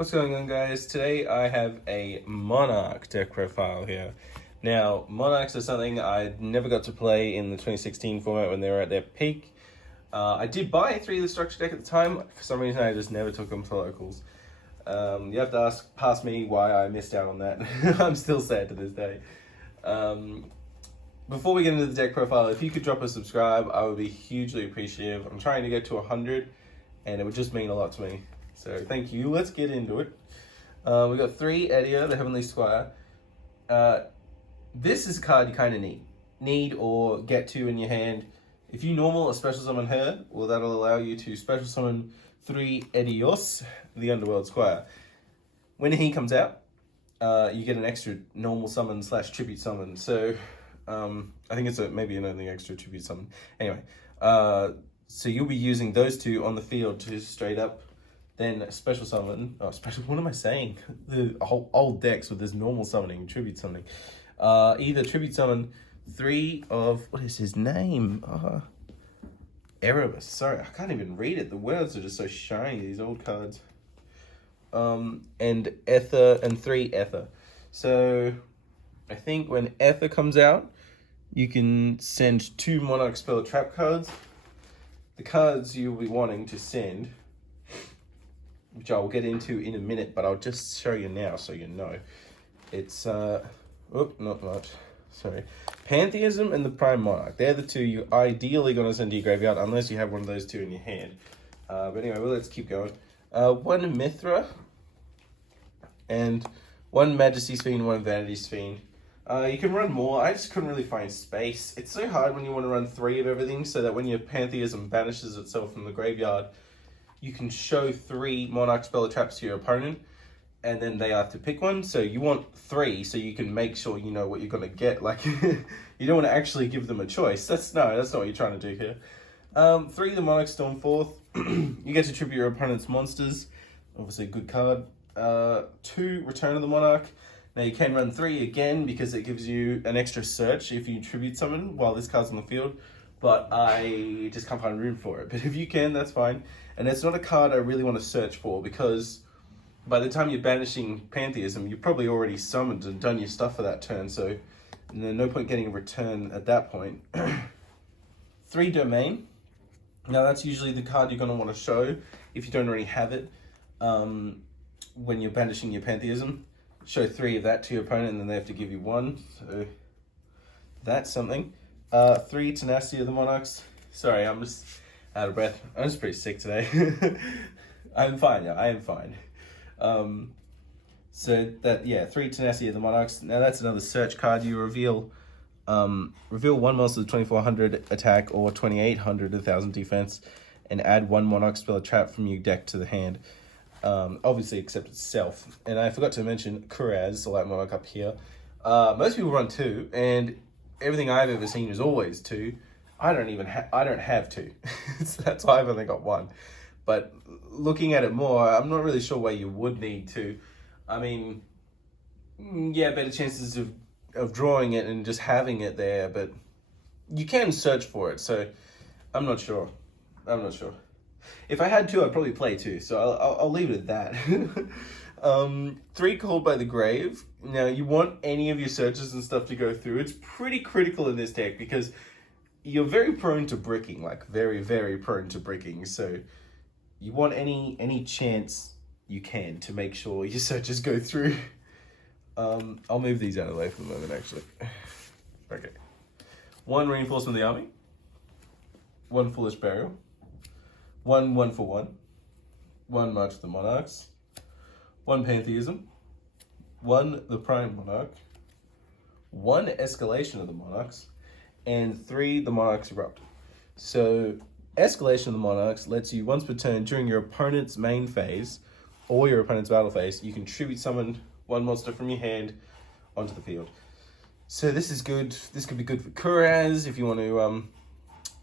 What's going on, guys? Today I have a Monarch deck profile here. Now, Monarchs are something I never got to play in the 2016 format when they were at their peak. I did buy a 3 structure deck at the time. For some reason, I just never took them to locals. You have to past me why I missed out on that. I'm still sad to this day. Before we get into the deck profile, if you could drop a subscribe, I would be hugely appreciative. I'm trying to get to 100, and it would just mean a lot to me. So thank you. Let's get into it. We've got 3 Edia, the Heavenly Squire. This is a card you kind of need or get to in your hand. If you normal or special summon her, well, that'll allow you to special summon 3 Edios, the Underworld Squire. When he comes out, you get an extra normal summon / tribute summon. So I think it's maybe another extra tribute summon. Anyway, so you'll be using those 2 on the field to straight up then special summon. What am I saying? The whole old decks with this normal summoning, tribute summoning. Either tribute summon 3 of, what is his name? Erebus. Sorry, I can't even read it. The words are just so shiny, these old cards. And Ether, and 3 Ether. So I think when Ether comes out, you can send 2 Monarch spell trap cards. The cards you'll be wanting to send, which I'll get into in a minute, but I'll just show you now so you know. It's, not much. Sorry. Pantheism and the Prime Monarch. They're the 2 you're ideally going to send to your graveyard, unless you have one of those 2 in your hand. But anyway, well, let's keep going. 1 Mithra, and 1 Majesty's Fiend, 1 Vanity's Fiend. You can run more. I just couldn't really find space. It's so hard when you want to run 3 of everything, so that when your Pantheism banishes itself from the graveyard, you can show 3 Monarch spell traps to your opponent, and then they have to pick one. So you want 3, so you can make sure you know what you're gonna get. Like, you don't want to actually give them a choice. That's not what you're trying to do here. 3 the Monarch Stormforth. You get to tribute your opponent's monsters. Obviously a good card. 2 Return of the Monarch. Now you can run 3 again because it gives you an extra search if you tribute summon while this card's on the field. But I just can't find room for it. But if you can, that's fine. And it's not a card I really want to search for, because by the time you're banishing Pantheism, you've probably already summoned and done your stuff for that turn. So there's no point getting a return at that point. 3 Domain. Now that's usually the card you're going to want to show if you don't already have it. When you're banishing your Pantheism, show 3 of that to your opponent, and then they have to give you 1. So that's something. 3 Tenacity of the Monarchs. Sorry, I'm just out of breath. I'm just pretty sick today. I'm fine, yeah, I am fine. So that, yeah, 3 Tenacity of the Monarchs. Now that's another search card. You reveal 1 monster with 2400 attack or 2800 1000 defense, and add 1 Monarch spell trap from your deck to the hand. Obviously except itself. And I forgot to mention Kuraz, the Light Monarch up here. Most people run 2, and everything I've ever seen is always 2. I don't have 2. That's why I've only got 1. But looking at it more, I'm not really sure why you would need 2. I mean, yeah, better chances of drawing it and just having it there, but you can search for it, so I'm not sure. If I had 2, I'd probably play 2, so I'll leave it at that. 3 Called by the Grave. Now, you want any of your searches and stuff to go through. It's pretty critical in this deck because you're very prone to bricking, like very, very prone to bricking. So you want any chance you can to make sure your searches go through. I'll move these out of the way for the moment, actually. Okay. 1 Reinforcement of the Army. 1 Foolish Burial. 1 1-for-1. 1 March of the Monarchs. 1 Pantheism. 1 the Prime Monarch. 1 Escalation of the Monarchs. And 3 the Monarchs Erupt. So Escalation of the Monarchs lets you once per turn during your opponent's main phase or your opponent's battle phase, you can tribute summon 1 monster from your hand onto the field. So this is good. This could be good for Kuraz if you want to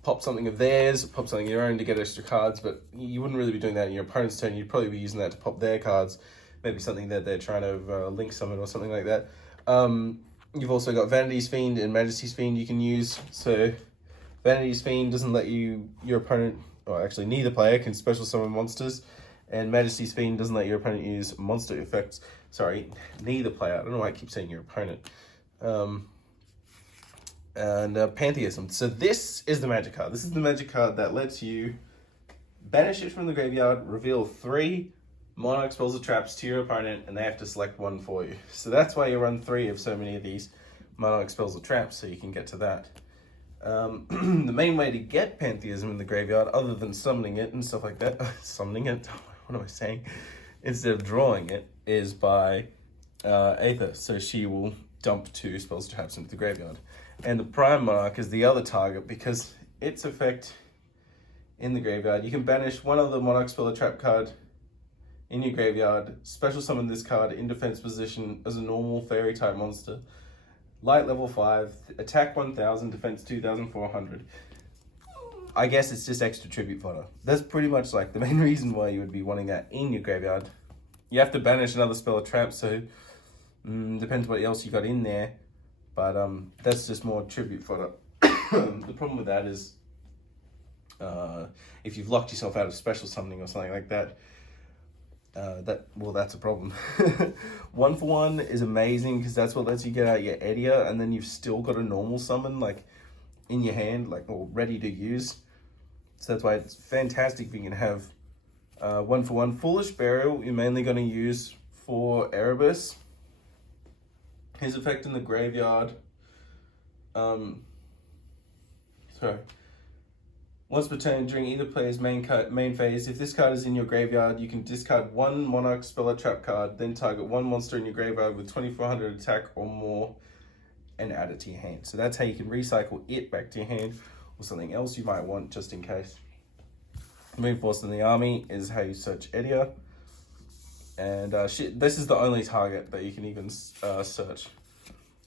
pop something of theirs, pop something of your own to get extra cards, but you wouldn't really be doing that in your opponent's turn. You'd probably be using that to pop their cards, maybe something that they're trying to link summon or something like that. You've also got Vanity's Fiend and Majesty's Fiend you can use. So Vanity's Fiend doesn't let your opponent, or actually neither player, can special summon monsters. And Majesty's Fiend doesn't let your opponent use monster effects. Sorry, neither player. I don't know why I keep saying your opponent. Pantheism. So this is the magic card. This is the magic card that lets you banish it from the graveyard, reveal 3 Monarch spells or traps to your opponent, and they have to select one for you. So that's why you run 3 of so many of these Monarch spells or traps, so you can get to that. The main way to get Pantheism in the graveyard, other than summoning it and stuff like that, summoning it, what am I saying? Instead of drawing it, is by Aether. So she will dump 2 spells or traps into the graveyard. And the Prime Monarch is the other target because its effect in the graveyard, you can banish one other Monarch spell or trap card in your graveyard, special summon this card in defense position as a normal fairy type monster. Light level 5, attack 1000, defense 2400. I guess it's just extra tribute fodder. That's pretty much like the main reason why you would be wanting that in your graveyard. You have to banish another spell or trap, so depends what else you got in there. But that's just more tribute fodder. The problem with that is if you've locked yourself out of special summoning or something like that, that's a problem. 1-for-1 is amazing because that's what lets you get out your Edia, and then you've still got a normal summon like in your hand, like or ready to use. So that's why it's fantastic if you can have 1-for-1. Foolish Burial you're mainly going to use for Erebus. His effect in the graveyard. Sorry. Once per turn during either player's main phase, if this card is in your graveyard, you can discard 1 Monarch spell or trap card, then target 1 monster in your graveyard with 2400 attack or more, and add it to your hand. So that's how you can recycle it back to your hand, or something else you might want just in case. Reinforced in the army is how you search Edia. And this is the only target that you can even search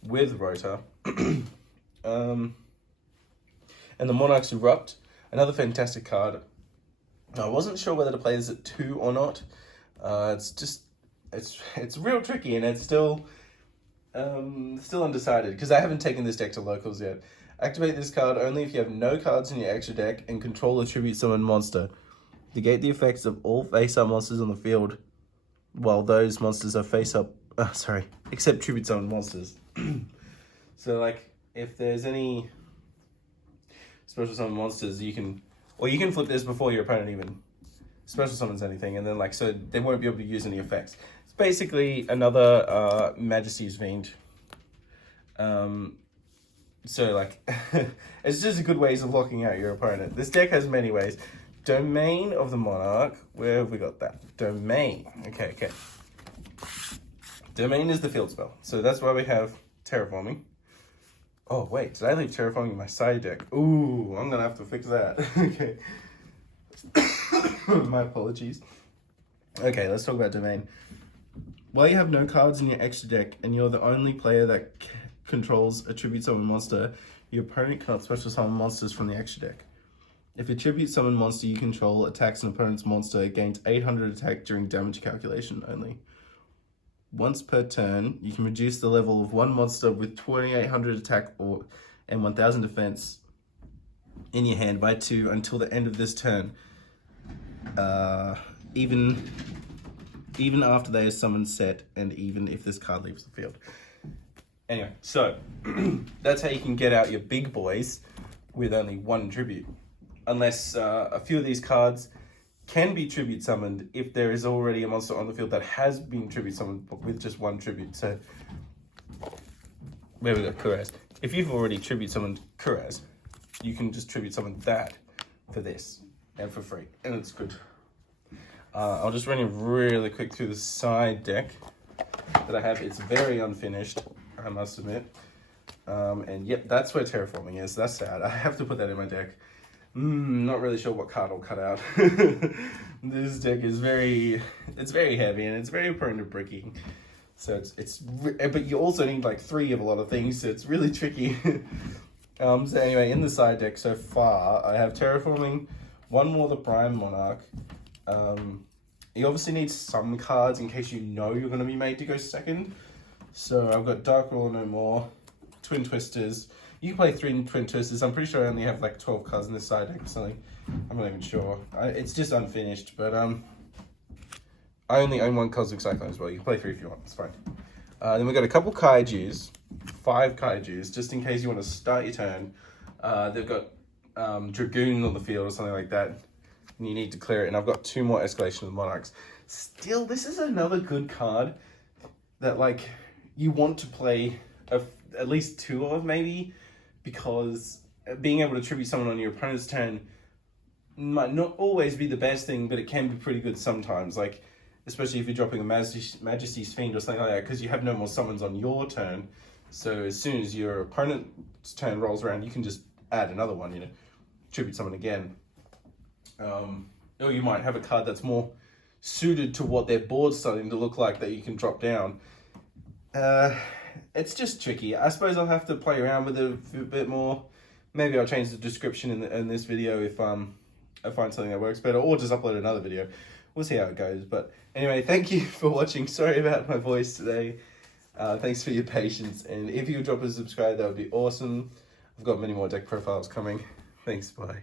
with Rota. And the Monarch's Erupt, another fantastic card. I wasn't sure whether to play this at 2 or not. It's real tricky, and it's still undecided because I haven't taken this deck to locals yet. Activate this card only if you have no cards in your extra deck and control a tribute summon monster. Negate the effects of all face-up monsters on the field while those monsters are face-up. Except tribute summon monsters. So, like, if there's any special summon monsters, you can flip this before your opponent even special summons anything, and then so they won't be able to use any effects. It's basically another Majesty's Fiend. It's just a good ways of locking out your opponent. This deck has many ways. Domain of the Monarch. Where have we got that? Domain. Okay. Domain is the field spell. So that's why we have Terraforming. Oh, wait. Did I leave Terraforming in my side deck? Ooh, I'm going to have to fix that. Okay. My apologies. Okay, let's talk about Domain. While you have no cards in your extra deck and you're the only player that controls a tribute summon monster, your opponent cannot special summon monsters from the extra deck. If a tribute summon monster you control attacks an opponent's monster, it gains 800 attack during damage calculation only. Once per turn, you can reduce the level of one monster with 2800 attack and 1000 defense in your hand by 2 until the end of this turn. Even after they are summoned set, and even if this card leaves the field. Anyway, so that's how you can get out your big boys with only 1 tribute. Unless a few of these cards can be tribute summoned if there is already a monster on the field that has been tribute summoned with just 1 tribute. So, where we got Kuraz. If you've already tribute summoned Kuraz, you can just tribute summon that for this and for free, and it's good. I'll just run you really quick through the side deck that I have. It's very unfinished, I must admit. And yep, that's where Terraforming is. That's sad. I have to put that in my deck. Not really sure what card I'll cut out. This deck is very heavy and it's very prone to bricking. So but you also need like 3 of a lot of things, so it's really tricky. So anyway, in the side deck so far, I have Terraforming, 1 more the Prime Monarch. You obviously need some cards in case you know you're going to be made to go second. So I've got Dark Ruler No More, Twin Twisters. You can play 3 Twin Twisters. I'm pretty sure I only have like 12 cards in this side deck or something. I'm not even sure. It's just unfinished, but I only own one Cosmic Cyclone as well. You can play 3 if you want. It's fine. Then we've got a couple Kaijus. 5 Kaijus, just in case you want to start your turn. They've got Dragoon on the field or something like that. And you need to clear it. And I've got 2 more Escalation of Monarchs. Still, this is another good card that, like, you want to play at least 2 of, maybe, because being able to tribute someone on your opponent's turn might not always be the best thing, but it can be pretty good sometimes. Like, especially if you're dropping a Majesty's Fiend or something like that, because you have no more summons on your turn. So as soon as your opponent's turn rolls around, you can just add another one, you know, tribute someone again. Or you might have a card that's more suited to what their board's starting to look like that you can drop down. It's just tricky. I suppose I'll have to play around with it a bit more. Maybe I'll change the description in this video if I find something that works better, or just upload another video. We'll see how it goes. But anyway, thank you for watching. Sorry about my voice today. Thanks for your patience. And if you drop a subscribe, that would be awesome. I've got many more deck profiles coming. Thanks, bye.